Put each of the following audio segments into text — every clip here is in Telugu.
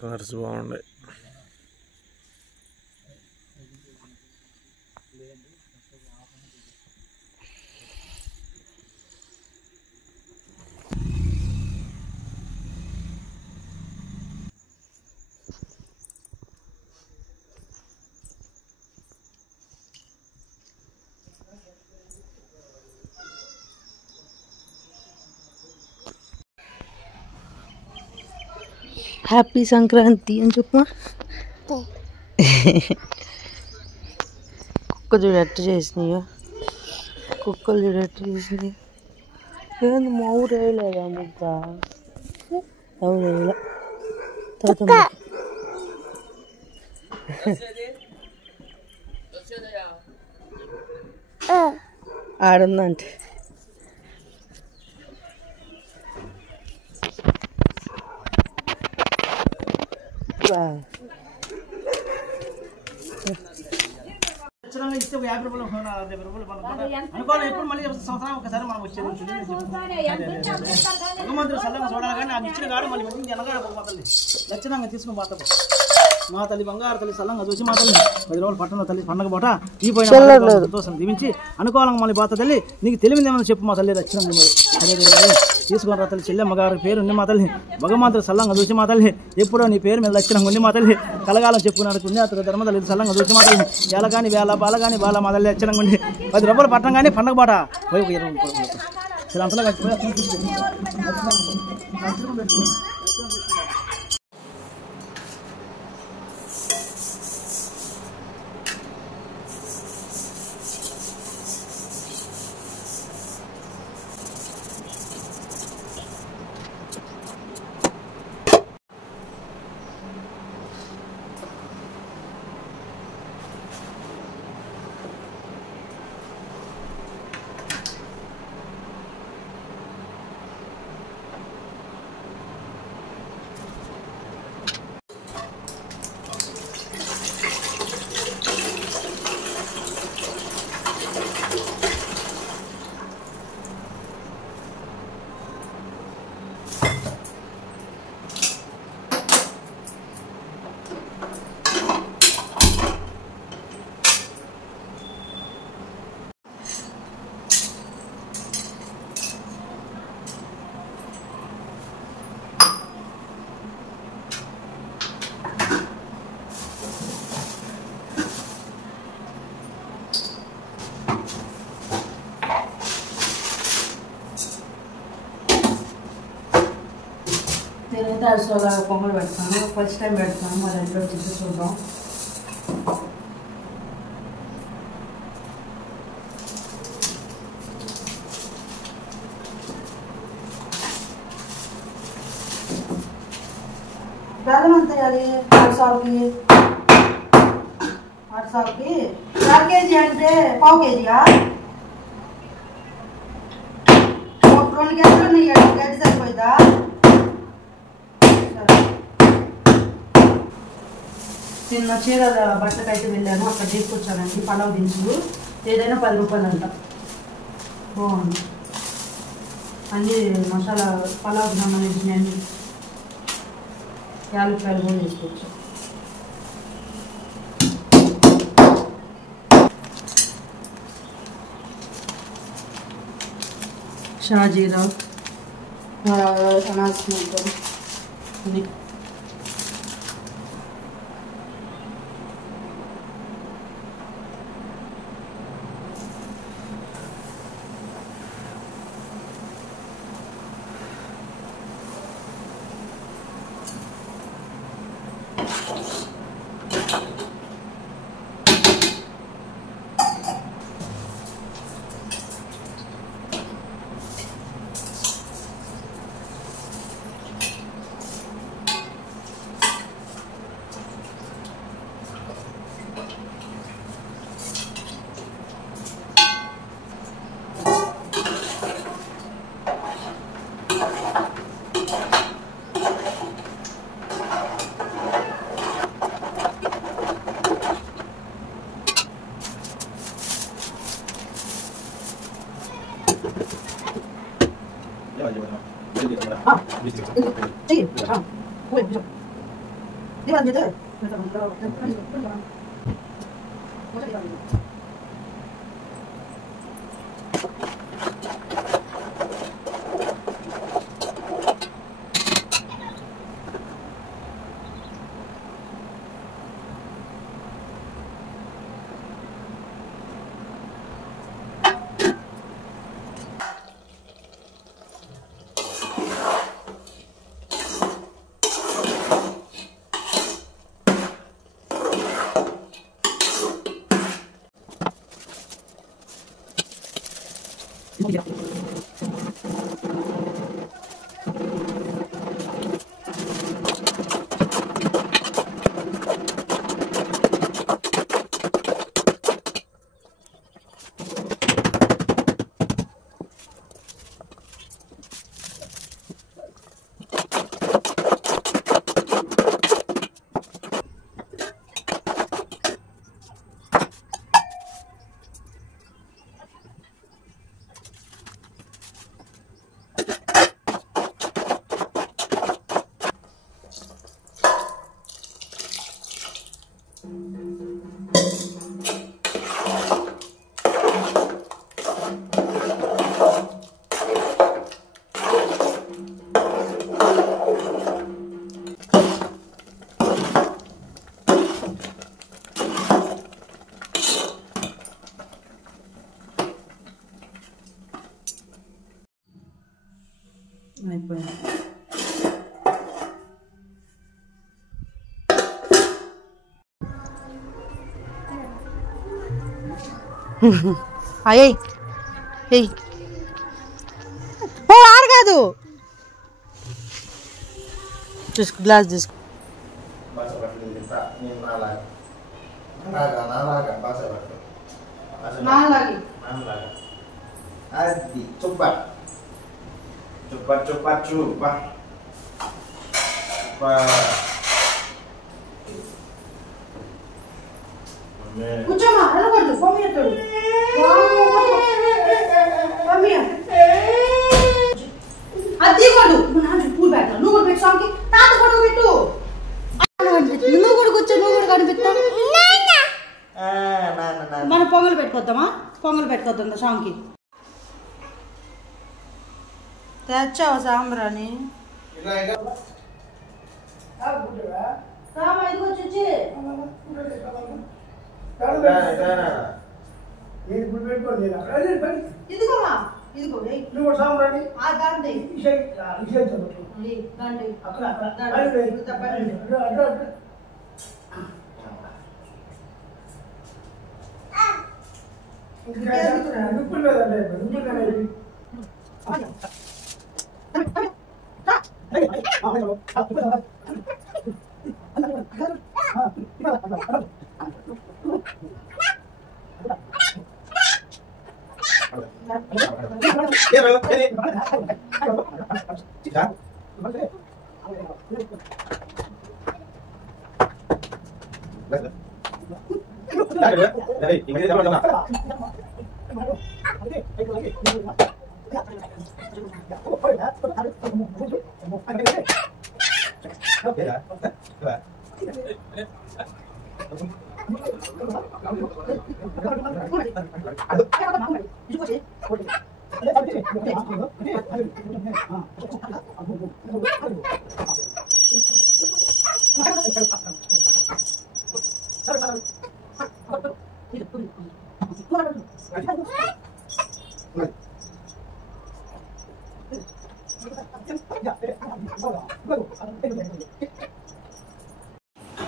కలర్స్ బాగున్నాయి. హ్యాపీ సంక్రాంతి అని చెప్పు. కుక్క చూడట్టు చేసినాయో, కుక్కలు చూడట్టు చేసినాయి. ఏంది మా ఊరు వేయలేదా ముగ్గ? ఎవరు వేయలే. ఆడుందంటే ఇస్తే 50 రూపాయలు 60 రూపాయలు అనుకోవాలి. ఎప్పుడు మళ్ళీ సంవత్సరం ఒకసారి మనం వచ్చేది భగవంతుడు సల్లంగా చూడాలి. కానీ నాకు ఇచ్చిన కాడ మళ్ళీ మంచి జనగా పోతుంది. ఖచ్చితంగా తీసుకుని పోతాం. మా తల్లి బంగారు తల్లి సల్లంగా చూసి మా తల్లి 10 రోజులు పట్టణ తల్లి పండగ పూట ఈ పోయిన సంతోషం దీవించి అనుకోవాలంగా మళ్ళీ పోత తల్లి నీకు తెలివింది ఏమని చెప్పు మా తల్లి ఖచ్చితంగా తీసుకుని రా తల్లి. చెల్లెమ్మ గారి పేరు ఉంది మా తల్లి. భగవంతుడు సల్లంగా చూసి మా తల్లి ఎప్పుడో నీ పేరు మీద లక్షణంగా ఉంది మా తల్లి. కలగాలని చెప్పుకున్నాడు పుణ్యాతుడు ధర్మ తల్లి సల్లంగా చూసి మా తల్లి. ఎలగాని వేళ బాలగాని బాల మా తల్లి లక్షణంగా ఉండి 10 రూపాయలు పట్టం కానీ పండగ పాట పోయి 20 రూపాయలు అంతలా నేనైతే అసలు పొంగల్ పెడతాను. ఫస్ట్ టైం పెడతాను. మరి ఎంతో చేసి చూద్దాం. బెల్లం ఎంత వేయాలి? 6 కేజీ అంటే పావు కేజీయా? 2 కేజీలు ఉన్నాయి. 1 కేజీ సరిపోయిందా? నిన్న చీర బట్టకైతే వెళ్ళాను. అక్కడ తీసుకొచ్చానండి పలావ్ దినుసులు. ఏదైనా 10 రూపాయలు అంట. బాగుంది. అన్నీ మసాలా పలావ్ సంబంధించిన అన్ని యాలక్కాయలు కూడా తీసుకొచ్చాను. షాజీరా, అనాస్ మొత్తం ఇది అయ్యి ఓ ఆరు కాదు తీసుకో గ్లాస్ తీసుకో అది coba కూర్చోమా వెళ్ళకూడదు పొమ్మి ఎత్తాడు అది తీయకూడదు నాన్న పూలు పెట్టాలి నువ్వు కూడా పెట్టు స్వామికి తాత కూడా పెట్టు నువ్వు కూడా కూర్చో నువ్వు కూడా కనిపిస్తా మనం పొంగలు పెట్టుకొద్దామా పొంగలు పెట్టుకొద్దాం స్వామికి తెచ్చావా సాంబ్రాని ఇదిగోమా ఇదిగో నువ్వు సాంబ్రాని ఆ దాండి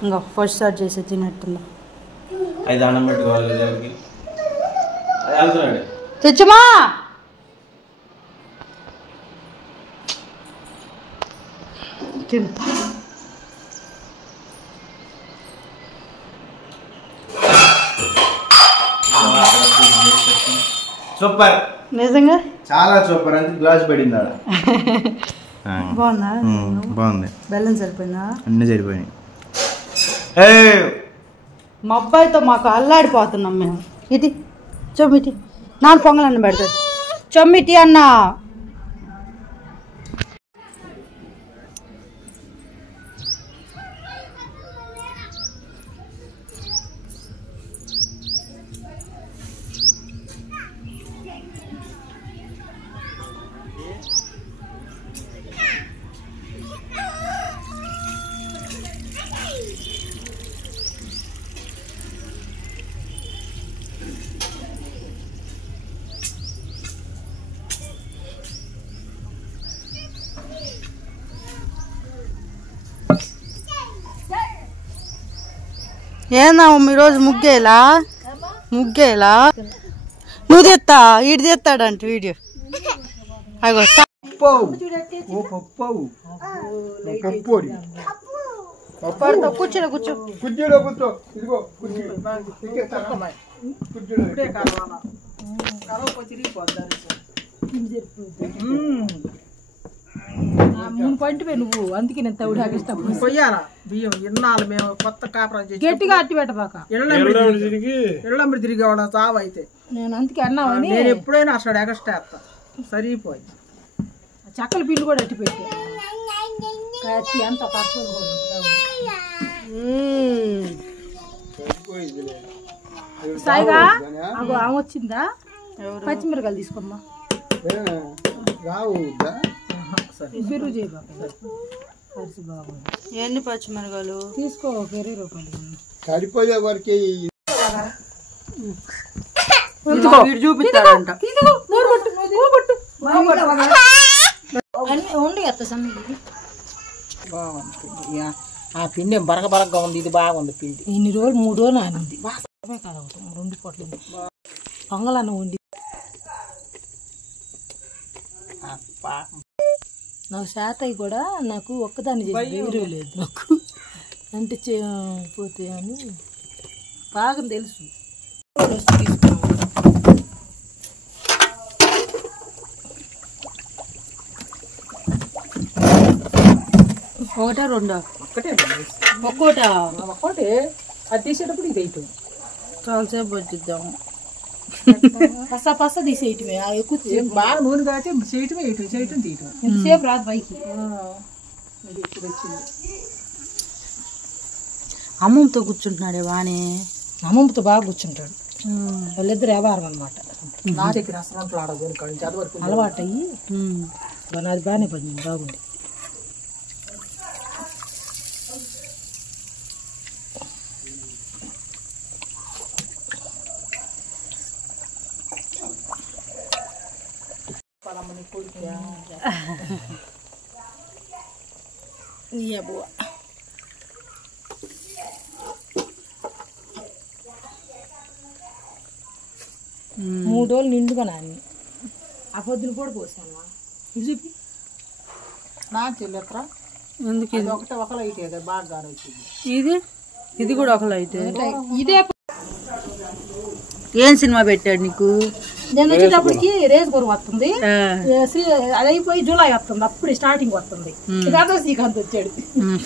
ఇంకా ఫస్ట్ స్టార్ట్ చేసి తినట్టుందా అది దానం పెట్టుకోవాలి దేవుడికి వెళ్తున్నాడు తెచ్చమా తిను సూపర్ నిజంగా చాలా సూపర్ అంతే గ్లాస్ పడింది ఆడ బాగుందా బాగుంది బెల్లం సరిపోయిందా అన్నీ సరిపోయినాయి మా అబ్బాయితో మాకు అల్లాడిపోతున్నాం మేము ఇటీ చొమ్మిటి నాన్న పొంగలన్న పెడతాడు చొమ్మిటి అన్న ఏందా ఈరోజు ముగ్గేలా నువ్వు తెస్తా ఇటు తెస్తాడంట వీడియో అగో కూర్చో పంటివే నువ్వు అందుకే నేను తవుడు ఇష్టం పొయ్యాలా బియ్యం ఇన్నాళ్ళు మేము కొత్త కాపురం చేసి గట్టిగా అట్టి పెట్టబాక ఎళ్ళంబడి తిరిగేవాడు చావు అయితే నేను అందుకే అన్నావని నేను ఎప్పుడైనా అసలు ఎగస్ట్రా వేస్తా సరిపోయి చక్కల పిండి కూడా అట్టి పెట్టి కత్తి అంత ఖర్చు కూడా సాయిగా అగో ఆమె వచ్చిందా పచ్చిమిరకాయలు తీసుకోమ్మా పెరుగు చేయబాక ఎన్ని పచ్చిమిరకాయలు తీసుకో 20 రూపాయలు సరిపోయే వరకే చూపిస్తాడంట ఉండి ఎత్త సన్నది బాగుంది ఆ పిండి బరగబరగ్గా ఉంది ఇది బాగుంది పిండి ఇన్ని రోజులు 3 రోజులు ఆనింది కాదు 2 పొట్లు పొంగలన్న వండి నాకు శాతయ్య కూడా నాకు ఒక్కదాన్ని చేసి లేదు నాకు అంటే పోతే అని బాగా తెలుసు ఒకటా రెండా ఒక్కటే ఒక్కటే అది తీసేటప్పుడు ఇది వేయటం చాలాసేపు వచ్చిద్దాము పస తీసేయటమే ఎక్కువ బాగా నూనె కాచి చేయటం తీయటం ఎంతసేపు రాదు పైకి ఇప్పుడు వచ్చింది అమ్మమ్మతో కూర్చుంటున్నాడే వాణి అమ్మమ్మతో బాగా కూర్చుంటాడు వాళ్ళిద్దరు వ్యవహారం అనమాట నా దగ్గర అసలు ఆడదు చదవరకు అలవాటు అయ్యి నాది బాగానే పడింది బాగుంది బువ్వ 3 రోజులు నిండుగా నాన్ని ఆ పొద్దున కూడా పోసాను ఇది చూపి నా చెల్లెత్ర ఎందుకు ఇది ఒకటే ఒక లైట్ ఏదో బాగా వచ్చింది ఇది కూడా ఒక లైట్ ఇదే ఏం సినిమా పెట్టాడు నీకు నేను వచ్చేటప్పటికి రేస్ గురు వస్తుంది అది అయిపోయి జూలై వస్తుంది అప్పుడు స్టార్టింగ్ వస్తుంది శ్రీకాంత్ వచ్చాడు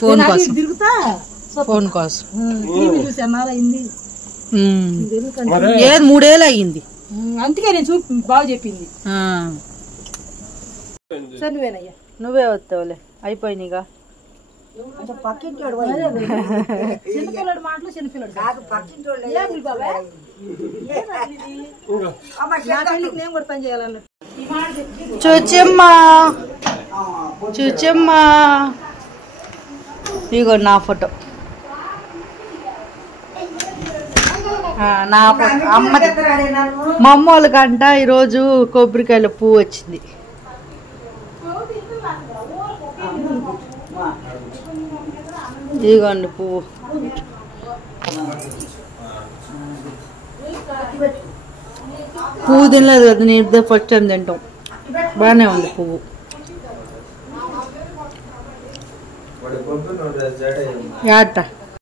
ఫోన్ కోసం తిరుగుతా ఫోన్ కోసం టీవీ చూసి అన్నారా అయింది ఏది 3 ఏళ్ళు అయ్యింది అందుకే నేను బాగా చెప్పింది సరే నువ్వేనయ్యా నువ్వే వస్తావులే అయిపోయినాయిగా చిన్నపిల్లడు మాటలు చిన్నపిల్లడు నేను కూడా పని చేయాలన్నట్టు చూచమ్మా ఇగో నా ఫోటో నా అమ్మ మా అమ్మ వాళ్ళకంట ఈరోజు కొబ్బరికాయల పువ్వు వచ్చింది ఇదిగోండి పువ్వు తినలేదు కదా నేను ఇద్దరు ఫస్ట్ టైం తింటాం బాగానే ఉంది పువ్వు యాట